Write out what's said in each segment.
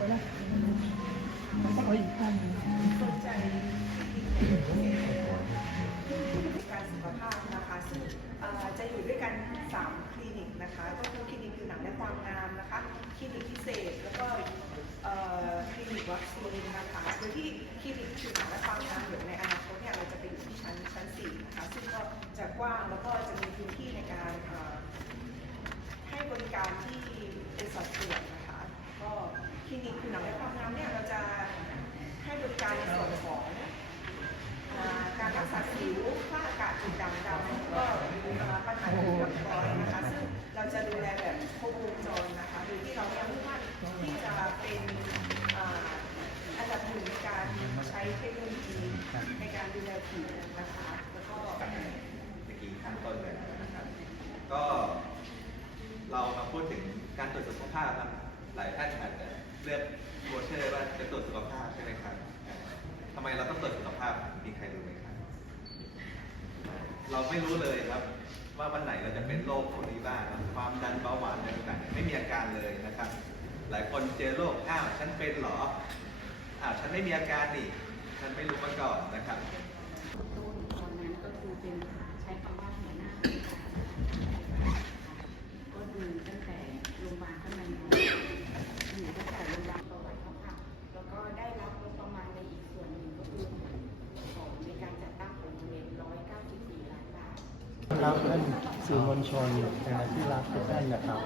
ไปนะมันต้องเอาอีกข้างหนึ่งการสุขภาพนะคะซึ่งจะอยู่ด้วยกัน 3 คลินิกนะคะ ก็คือคลินิกผิวหนังและความงามนะคะ คลินิกพิเศษ แล้วก็คลินิกวัคซีนนะคะโดยที่คลินิกผิวหนังและความงามเดี๋ยวในอนาคตเนี่ยเราจะไปอยู่ที่ชั้นชั้น4นะคะ ซึ่งก็จะกว้างแล้วก็จะมีพื้นที่ในการเอ่อให้บริการที่เป็นสัดส่วนนะคะก็ค ลินิกผิวหนังและความงามเนี่ยเราจะให้บริการในส่วนของอ่าการรักษาสิวฝ้าอากาศจุดด่างดำแล้วก็ปัญหาผิวหนังร้อยนะคะ ซึ่งเราจะดูแลแบบครบวงจรนะคะโดยที่เราไม่มุ่งมั่นที่จะเป็นอ่าอันดับหนึ่งในการใช้เทคโนโลยีในการดูแลผิวนะคะ แล้วก็ เมื่อกี้ขั้นต้นเลยนะครับ ก็เรามาพูดถึงการตรวจสุขภาพครับหลายท่านอาจจะ เลือกโบเชอร์ว่าจะตรวจสุขภาพใช่ไหมครับทำไมเราต้องตรวจสุขภาพมีใครรู้ไหมครับ เราไม่รู้เลยครับ ว่าวันไหนเราจะเป็นโรคพวกนี้บ้างความดันเบาหวานอะไรต่างๆไม่มีอาการเลยนะครับ หลายคนเจอโรคอ้าวฉันเป็นหรออ้าวฉันไม่มีอาการนี่ฉันไม่รู้มาก่อนนะครับ ต้นตอนนั้นก็คือเป็นใช้คำว่าหัวหน้าก็ดูตั้งแต่โรงพยาบาลข้างในมาอยู่ตั้งแต่โรงพยาบาลประวัติเขาค่ะ แล้วก็ได้รับงบประมาณในอีกส่วนหนึ่งก็คือของในการจัดตั้งของโรงเรียน194 ล้านบาท ครับท่าน สื่อมวลชนในที่รักทุกท่านนะครับ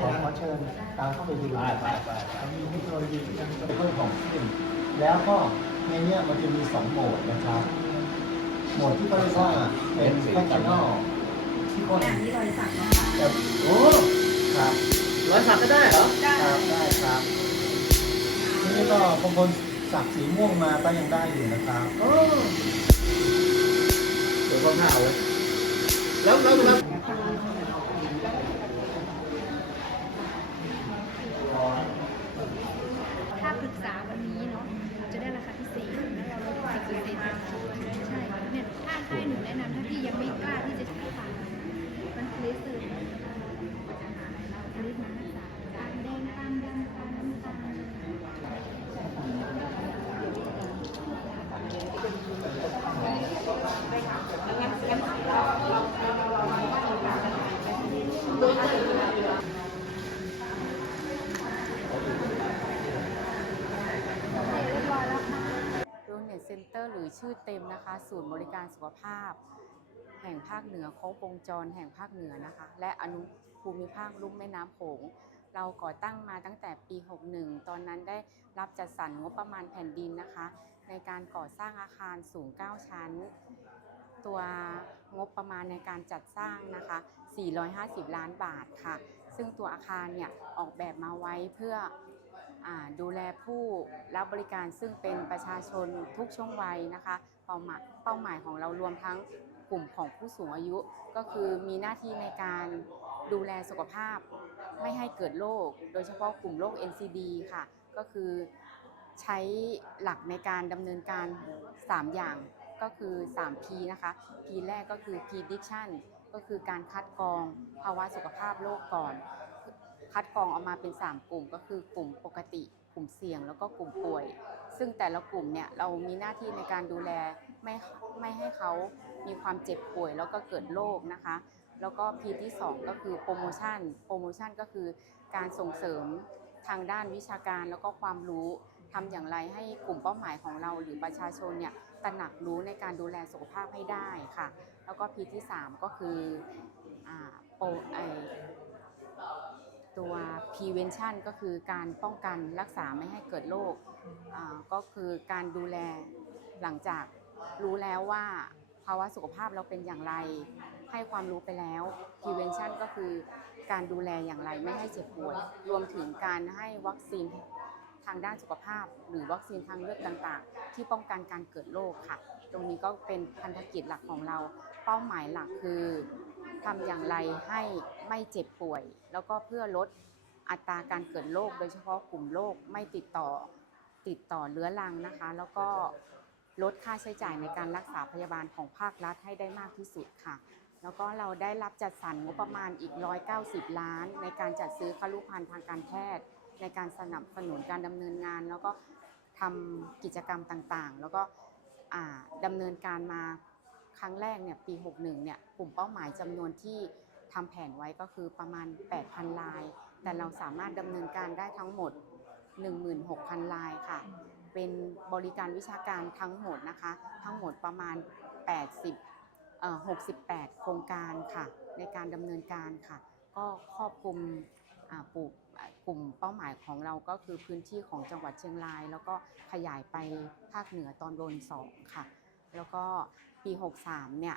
ขอขอเชิญตามเข้าไปดูไปไปมีเทคโนโลยีการเพิ่มของขึ้นแล้วก็ในเนี้ยมันจะมีสองโหมดนะครับ โหมดที่เขาเรียกว่าเป็นแฟชั่นอลที่คนอันนี้รอยสักนะคะแบบโอ้ครับร้อยสักก็ได้เหรอครับได้ครับนี่ก็บางคนสักสีม่วงมาก็ยังได้อยู่นะครับ โอ้เดี๋ยวก็หนาว้ยแล้วแล้วแล้ว ถ้าปรึกษาวันนี้เนาะจะได้ราคาพิเศษแล้วเราลดสิบเปอร์เซ็นต์ใช่เนี่ยถ้าถ้าหนูแนะนำถ้าพี่ยังไม่กล้าที่จะใช้ฟังมันเลเซอร์ลิสมารักษาตามแดงตามดำตามน้ำตาล โด เนตเตอร์ หรือชื่อเต็มนะคะ ศูนย์บริการสุขภาพ แห่งภาคเหนือครบวงจรแห่งภาคเหนือนะคะ และอนุภูมิภาคลุ่มแม่น้ำโขงเราก่อตั้งมาตั้งแต่ปี 61 ตอนนั้นได้รับจัดสรรงบประมาณแผ่นดินนะคะ ในการก่อสร้างอาคารสูง 9 ชั้น ตัวงบประมาณในการจัดสร้างนะคะ 450 ล้านบาทค่ะ ซึ่งตัวอาคารเนี่ยออกแบบมาไว้เพื่อ ดูแลผู้รับบริการซึ่งเป็นประชาชนทุกช่วงวัยนะคะเป้าหมายเป้าหมายของเรารวมทั้งกลุ่มของผู้สูงอายุ ก็คือมีหน้าที่ในการดูแลสุขภาพ ไม่ให้เกิดโรคโดยเฉพาะกลุ่มโรค NCD ค่ะ ก็คือใช้หลักในการดำเนินการ 3 อย่างก็คือ 3P นะคะ P แรกก็คือ prediction ก็คือการคัดกรองภาวะสุขภาพโรคก่อน คัดกรองออกมาเป็น 3 กลุ่มก็คือกลุ่มปกติ กลุ่มเสี่ยงแล้วก็กลุ่มป่วย ซึ่งแต่ละกลุ่มเนี่ยเรามีหน้าที่ในการดูแลไม่ไม่ให้เขามีความเจ็บป่วยแล้วก็เกิดโรคนะคะ แล้วก็ P ที่ 2 ก็คือโปรโมชั่นโปรโมชั่นก็คือการส่งเสริมทางด้านวิชาการแล้วก็ความรู้ทำอย่างไรให้กลุ่มเป้าหมายของเราหรือประชาชนเนี่ยตระหนักรู้ในการดูแลสุขภาพให้ได้ค่ะ แล้วก็ P ที่ 3 ก็คืออโปรไอ ตัว prevention ก็คือการป้องกันรักษาไม่ให้เกิดโรคอ่าก็คือการดูแลหลังจากรู้แล้วว่าภาวะสุขภาพเราเป็นอย่างไร ให้ความรู้ไปแล้ว prevention ก็คือการดูแลอย่างไรไม่ให้เจ็บป่วย รวมถึงการให้วัคซีนทางด้านสุขภาพ หรือวัคซีนทางเลือกต่างๆ ที่ป้องกันการเกิดโรคค่ะ ตรงนี้ก็เป็นพันธกิจหลักของเรา เป้าหมายหลักคือ ทำอย่างไรให้ไม่เจ็บป่วย แล้วก็เพื่อลดอัตราการเกิดโรคโดยเฉพาะกลุ่มโรคไม่ติดต่อติดต่อเรื้อรังนะคะ แล้วก็ลดค่าใช้จ่ายในการรักษาพยาบาลของภาครัฐให้ได้มากที่สุดค่ะ แล้วก็เราได้รับจัดสรรงบประมาณอีก 190 ล้าน ในการจัดซื้อคลุภัณฑ์ทางการแพทย์ ในการสนับสนุนการดำเนินงาน แล้วก็ทำกิจกรรมต่างๆ แล้วก็อ่าดำเนินการมา รั้งแรกเนี่ยปี61เนี่ยกลุ่มเป้าหมายจำนวนที่ทำแผนไว้ก็คือประมาณ 8,000 ลาย แต่เราสามารถดำเนินการได้ทั้งหมด 16,000 ลายค่ะ เป็นบริการวิชาการทั้งหมดนะคะ ทั้งหมดประมาณ 80เอ่อ68 โครงการค่ะ ในการดำเนินการค่ะ ก็ครอบคลุมปลูกกลุ่มเป้าหมายของเราก็คือพื้นที่ของจังหวัดเชียงราย แล้วก็ขยายไปภาคเหนือตอนบนสองค่ะ แล้วก็ปี 63 เนี่ย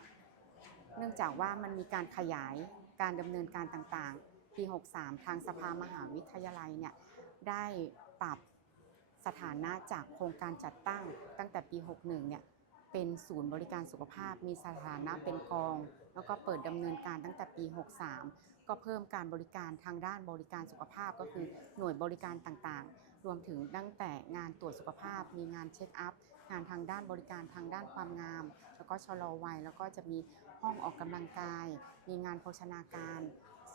เนื่องจากว่ามันมีการขยายการดำเนินการต่างๆ ปี 63 ทางสภามหาวิทยาลัยเนี่ยได้ปรับสถานะจากโครงการจัดตั้งตั้งแต่ปี 61 เนี่ยเป็นศูนย์บริการสุขภาพมีสถานะเป็นกอง แล้วก็เปิดดำเนินการตั้งแต่ปี 63 ก็เพิ่มการบริการทางด้านบริการสุขภาพก็คือหน่วยบริการต่างๆ รวมถึงตั้งแต่งานตรวจสุขภาพ มีงานเช็คอัพ งานทางด้านบริการทางด้านความงาม แล้วก็ชะลอวัยแล้วก็จะมีห้องออกกำลังกาย มีงานโภชนาการ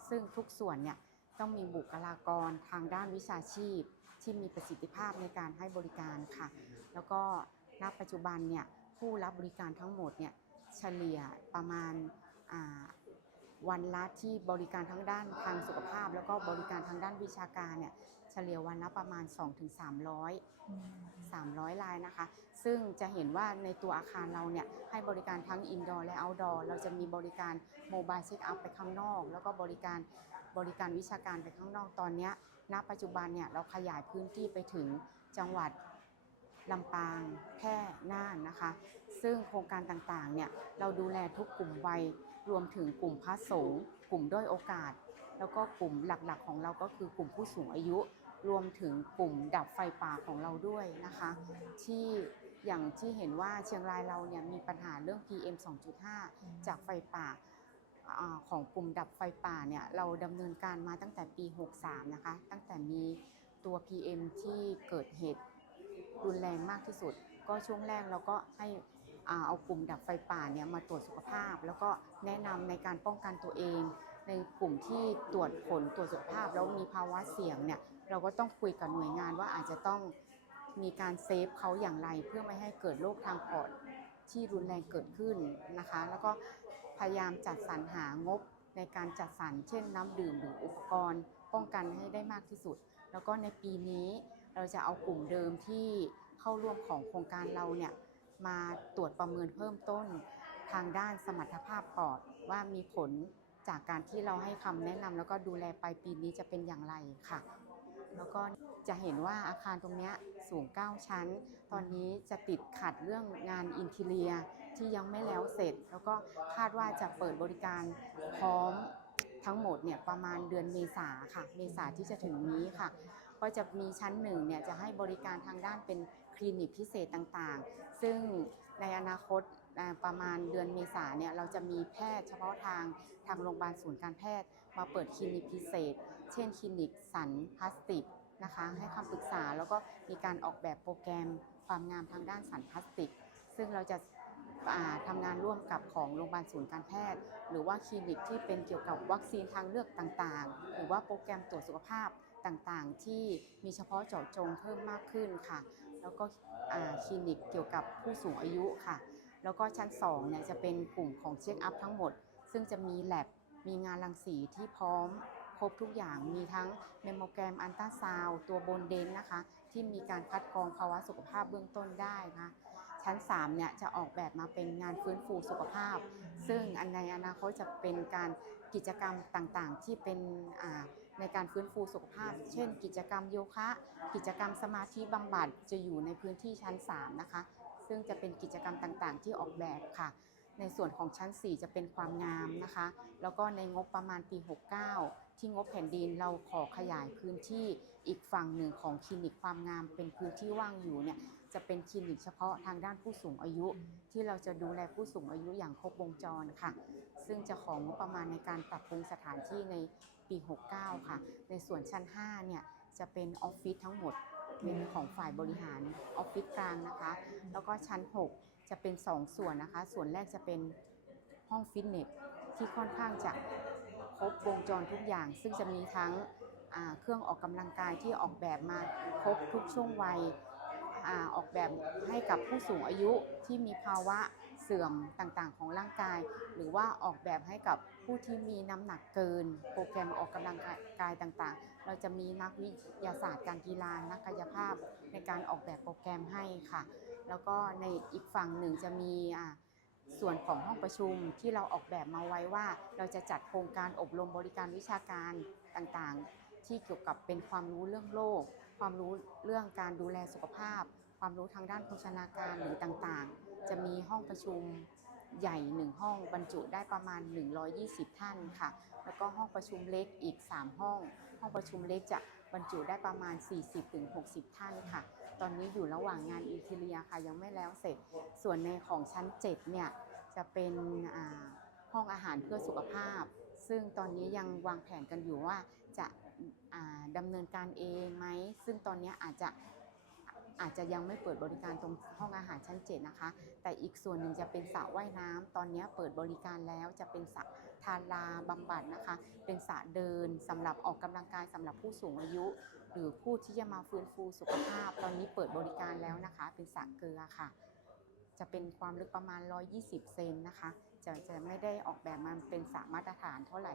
ซึ่งทุกส่วนเนี่ยต้องมีบุคลากรทางด้านวิชาชีพ ที่มีประสิทธิภาพในการให้บริการค่ะ แล้วก็ณปัจจุบันเนี่ยผู้รับบริการทั้งหมดเนี่ยเฉลี่ยประมาณวันละที่บริการทั้งด้านทางสุขภาพ แล้วก็บริการทางด้านวิชาการเนี่ย เฉลี่ยวันละประมาณ 2-300 300 ลายนะคะ ซึ่งจะเห็นว่าในตัวอาคารเราเนี่ยให้บริการทั้งอินดอร์และเอาท์ดอร์เราจะมีบริการโมบายเช็คอัพไปข้างนอก แล้วก็บริการบริการวิชาการไปข้างนอกตอนเนี้ยณปัจจุบันเนี่ยเราขยายพื้นที่ไปถึงจังหวัดลำปางแพร่น่านนะคะ ซึ่งโครงการต่างๆเนี่ยเราดูแลทุกกลุ่มวัยรวมถึงกลุ่มพระสงฆ์กลุ่มด้อยโอกาส แล้วก็กลุ่มหลักๆของเราก็คือกลุ่มผู้สูงอายุ รวมถึงกลุ่มดับไฟป่าของเราด้วยนะคะ ที่อย่างที่เห็นว่าเชียงรายเราเนี่ยมีปัญหาเรื่อง PM 2.5 จากไฟป่าอของกลุ่มดับไฟป่าเนี่ยเราดำเนินการมาตั้งแต่ปี 63 นะคะ ตั้งแต่มีตัว PM ที่เกิดเหตุรุนแรงมากที่สุด ก็ช่วงแรกเราก็ให้เอากลุ่มดับไฟป่าเนี่ยมาตรวจสุขภาพ แล้วก็แนะนำในการป้องกันตัวเอง ในกลุ่มที่ตรวจผลตรวจสุขภาพแล้วมีภาวะเสี่ยงเนี่ยเราก็ต้องคุยกับหน่วยงานว่าอาจจะต้องมีการเซฟเขาอย่างไรเพื่อไม่ให้เกิดโรคทางปอดที่รุนแรงเกิดขึ้นนะคะ แล้วก็พยายามจัดสรรหางบในการจัดสรรเช่นน้ำดื่มหรืออุปกรณ์ ป้องกันให้ได้มากที่สุด แล้วก็ในปีนี้เราจะเอากลุ่มเดิมที่เข้าร่วมของโครงการเราเนี่ยมาตรวจประเมินเพิ่มต้นทางด้านสมรรถภาพปอดว่ามีผล จากการที่เราให้คำแนะนำแล้วก็ดูแลไปปีนี้จะเป็นอย่างไรค่ะ แล้วก็จะเห็นว่าอาคารตรงเนี้ยสูง 9 ชั้น ตอนนี้จะติดขัดเรื่องงานอินทีเรียที่ยังไม่แล้วเสร็จ แล้วก็คาดว่าจะเปิดบริการพร้อมทั้งหมดเนี่ยประมาณเดือนเมษาค่ะ เมษาที่จะถึงนี้ค่ะ ก็จะมีชั้นหนึ่งเนี่ยจะให้บริการทางด้านเป็นคลินิกพิเศษต่างๆ ซึ่งในอนาคต ประมาณเดือนเมษาเนี่ยเราจะมีแพทย์เฉพาะทางทางโรงพยาบาลศูนย์การแพทย์ มาเปิดคลินิกพิเศษ เช่นคลินิกสันพลาสติกนะคะให้คำปรึกษาแล้วก็มีการออกแบบโปรแกรมความงามทางด้านสันพลาสติก ซึ่งเราจะาทำงานร่วมกับของโรงพยาบาลศูนย์การแพทย์ หรือว่าคลินิกที่เป็นเกี่ยวกับวัคซีนทางเลือกต่างๆ หรือว่าโปรแกรมตรวจสุขภาพต่างๆ ที่มีเฉพาะเจาะจงเพิ่มมากขึ้นค่ะ แล้วก็คลินิกเกี่ยวกับผู้สูงอายุค่ะ แล้วก็ชั้น2เนี่ยจะเป็นกลุ่มของเช็คอัพทั้งหมด ซึ่งจะมีแลบมีงานรังสีที่พร้อมครบทุกอย่างมีทั้งเมมโมแกรมอันตราซาวตัวบนเดนนะคะ ที่มีการคัดกรองภาวะสุขภาพเบื้องต้นได้นะชั้น3เนี่ยจะออกแบบมาเป็นงานฟื้นฟูสุขภาพ ซึ่งอันในอนาคตจะเป็นการกิจกรรมต่างๆ ที่เป็นในการฟื้นฟูสุขภาพ เช่น กิจกรรมโยคะ กิจกรรมสมาธิบำบัดจะอยู่ในพื้นที่ชั้น3นะคะ ซึ่งจะเป็นกิจกรรมต่างๆ ที่ออกแบบค่ะ ในส่วนของชั้น 4 จะเป็นความงามนะคะ แล้วก็ในงบประมาณปี 69 ที่งบแผ่นดินเราขอขยายพื้นที่อีกฝั่งหนึ่งของคลินิกความงาม เป็นพื้นที่ว่างอยู่เนี่ยจะเป็นคลินิกเฉพาะทางด้านผู้สูงอายุ ที่เราจะดูแลผู้สูงอายุอย่างครบวงจรค่ะ ซึ่งจะของงบประมาณในการปรับปรุงสถานที่ในปี 69 ค่ะ ในส่วนชั้น 5 เนี่ยจะเป็นออฟฟิศทั้งหมด เป็นของฝ่ายบริหารออฟฟิศกลางนะคะ แล้วก็ชั้น 6 จะเป็น 2 ส่วนนะคะ ส่วนแรกจะเป็นห้องฟิตเนสที่ค่อนข้างจะครบวงจรทุกอย่าง ซึ่งจะมีทั้งเครื่องออกกำลังกายที่ออกแบบมาครบทุกช่วงวัยออกแบบให้กับผู้สูงอายุที่มีภาวะ สื่อมต่างๆ ของร่างกาย หรือว่าออกแบบให้กับผู้ที่มีน้ำหนักเกิน โปรแกรมออกกำลังกายต่างๆ เราจะมีนักวิทยาศาสตร์การกีฬานักกายภาพในการออกแบบโปรแกรมให้ค่ะ แล้วก็ในอีกฝั่งหนึ่งจะมีอ่าส่วนของห้องประชุมที่เราออกแบบมาไว้ว่า เราจะจัดโครงการอบรมบริการวิชาการต่างๆ ที่เกี่ยวกับเป็นความรู้เรื่องโรคความรู้เรื่องการดูแลสุขภาพ ความรู้ทางด้านโภชนาการหรือต่างๆ จะมีห้องประชุมใหญ่หนึ่งห้องบรรจุได้ประมาณ 120 ท่านค่ะ แล้วก็ห้องประชุมเล็กอีก 3 ห้อง ห้องประชุมเล็กจะบรรจุได้ประมาณ 40-60 ท่านค่ะ ตอนนี้อยู่ระหว่างงานอินทีเรียค่ะยังไม่แล้วเสร็จ ส่วนในของชั้น 7 เนี่ยจะเป็นห้องอาหารเพื่อสุขภาพ ซึ่งตอนนี้ยังวางแผนกันอยู่ว่าจะดำเนินการเองไหม ซึ่งตอนนี้อาจจะ อาจจะยังไม่เปิดบริการตรงห้องอาหารชั้น 7 นะคะ แต่อีกส่วนหนึ่งจะเป็นสระว่ายน้ำตอนนี้เปิดบริการแล้วจะเป็นสระทาราบำบัดนะคะ เป็นสระเดินสำหรับออกกำลังกายสำหรับผู้สูงอายุ หรือผู้ที่จะมาฟื้นฟูสุขภาพ ตอนนี้เปิดบริการแล้วนะคะ เป็นสระเกลือค่ะ จะเป็นความลึกประมาณ 120 เซนนะคะจะจะไม่ได้ออกแบบมาเป็นสระมาตรฐานเท่าไหร่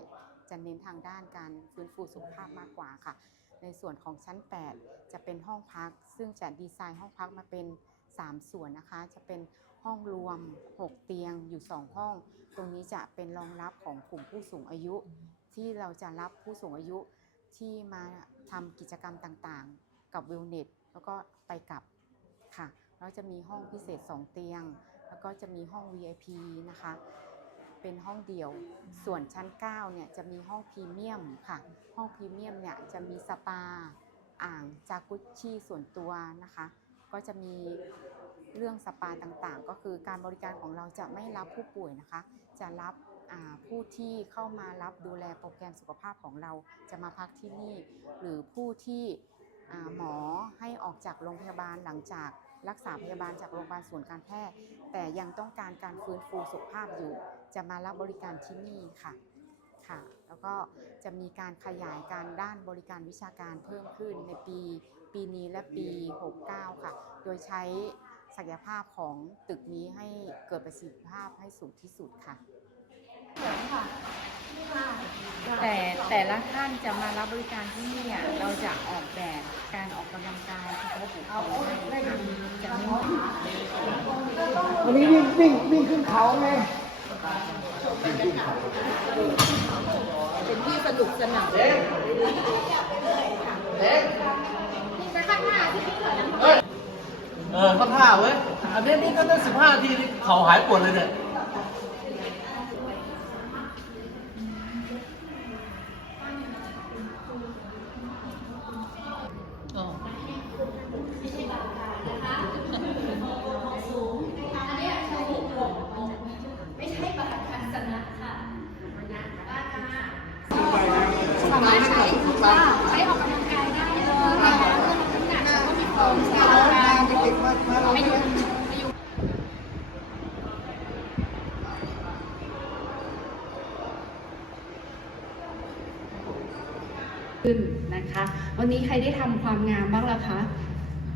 จะเน้นทางด้านการฟื้นฟูสุขภาพมากกว่าค่ะ ในส่วนของชั้น 8 จะเป็นห้องพัก ซึ่งจะดีไซน์ห้องพักมาเป็น 3 ส่วนนะคะ จะเป็นห้องรวม 6 เตียงอยู่ 2 ห้อง ตรงนี้จะเป็นรองรับของกลุ่มผู้สูงอายุ ที่เราจะรับผู้สูงอายุที่มาทำกิจกรรมต่างๆ กับเวลเนสแล้วก็ไปกลับค่ะแล้วจะมีห้องพิเศษ 2 เตียง แล้วก็จะมีห้อง VIP นะคะ เป็นห้องเดี่ยว ส่วนชั้น 9 เนี่ยจะมีห้องพรีเมียมค่ะ ห้องพรีเมียมเนี่ยจะมีสปา อ่างจากุชชี่ส่วนตัวนะคะ ก็จะมีเรื่องสปาต่างๆ ก็คือการบริการของเราจะไม่รับผู้ป่วยนะคะ จะรับอ่าผู้ที่เข้ามารับดูแลโปรแกรมสุขภาพของเราจะมาพักที่นี่ หรือผู้ที่อ่าหมอให้ออกจากโรงพยาบาลหลังจาก รักษาพยาบาลจากโรงพยาบาลส่วนย์การแพทย์ แต่ยังต้องการการฟื้นฟูสุขภาพอยู่ จะมารับบริการที่นี่ค่ะค่ะ แล้วก็จะมีการขยายการด้านบริการวิชาการเพิ่มขึ้นในปี ปีนี้และปี 69 ค่ะ โดยใช้ศักยภาพของตึกนี้ให้เกิดประสิทธิภาพให้สูงที่สุดค่ะ แต่แต่ละท่านจะมารับบริการที่นี่เนี่ยเราจะออกแบบการออกกำลังกายเฉพาะบุคคลให้จะมีวันนี้วิ่งวิ่งวิ่งขึ้นเขาไงเป็นที่สนุกสนานเออเขาท่าเว้ยอันนี้นี่ก็ได้สิบห้าทีนี่เขาหายปวดเลยเนี่ย สามารถใช้ใช้ออกกำลังกายได้เลยนะคะเพื่อลดน้ำหนักแล้วก็มีโครงสร้างการไม่ยุบไม่ยุบ ขึ้นนะคะ วันนี้ใครได้ทำความงามบ้างล่ะคะ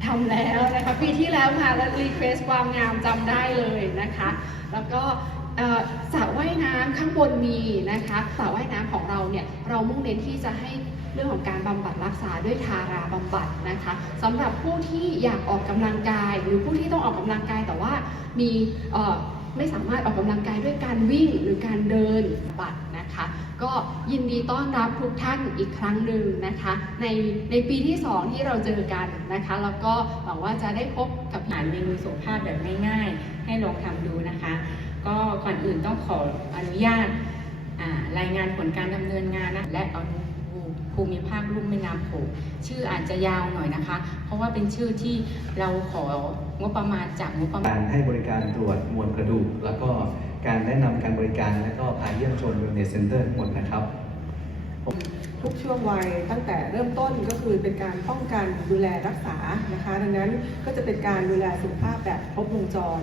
ทำแล้วนะคะปีที่แล้วค่ะแล้วรีเควสความงามจำได้เลยนะคะ แล้วก็สระว่ายน้ำข้างบนมีนะคะสระว่ายน้ำของเราเนี่ยเรามุ่งเน้นที่จะให้เรื่องของการบำบัดรักษาด้วยทาราบำบัดนะคะสำหรับผู้ที่อยากออกกำลังกาย หรือผู้ที่ต้องออกกำลังกายแต่ว่ามีไม่สามารถออกกำลังกายด้วยการวิ่งหรือการเดินบัด ก็ยินดีต้อนรับทุกท่านอีกครั้งหนึ่งนะคะ ในในปีที่ 2 ที่เราเจอกันนะคะ แล้วก็หวังว่าจะได้พบกับอาหารเมนูสุขภาพแบบง่ายๆ ให้ลองทำดูนะคะ ก็ก่อนอื่นต้องขออนุญาตรายงานผลการดำเนินงานนะและอนุภูมิภาคลุ่มแม่น้ำโขงชื่ออาจจะยาวหน่อยนะคะ เพราะว่าเป็นชื่อที่เราของบประมาณจากงบประมาณ การให้บริการตรวจมวลกระดูก แล้วก็ การแนะนำการบริการและก็พาเยี่ยมชมเวลเนสเซ็นเตอร์ทั้งหมดนะครับ ทุกช่วงวัยตั้งแต่เริ่มต้นก็คือเป็นการป้องกันดูแลรักษานะคะ ดังนั้นก็จะเป็นการดูแลสุขภาพแบบครบวงจร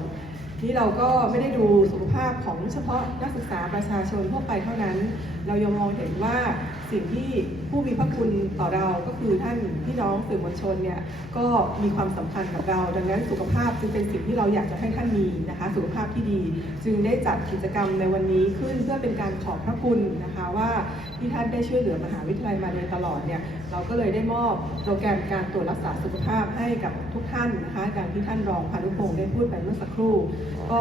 นี่เราก็ไม่ได้ดูสุขภาพของเฉพาะนักศึกษาประชาชนทั่วไปเท่านั้น เรายังมองเห็นว่าสิ่งที่ผู้มีพระคุณต่อเราก็คือท่านพี่น้องสื่อมวลชนเนี่ยก็มีความสำคัญกับเรา ดังนั้นสุขภาพจึงเป็นสิ่งที่เราอยากจะให้ท่านมีนะคะสุขภาพที่ดี จึงได้จัดกิจกรรมในวันนี้ขึ้นเพื่อเป็นการขอบพระคุณนะคะว่าที่ท่านได้ช่วยเหลือมหาวิทยาลัยมาโดยตลอดเนี่ยเราก็เลยได้มอบโปรแกรมการตรวจรักษาสุขภาพให้กับทุกท่านนะคะดังที่ท่านรองพานุพงศ์ได้พูดไปเมื่อสักครู่ก็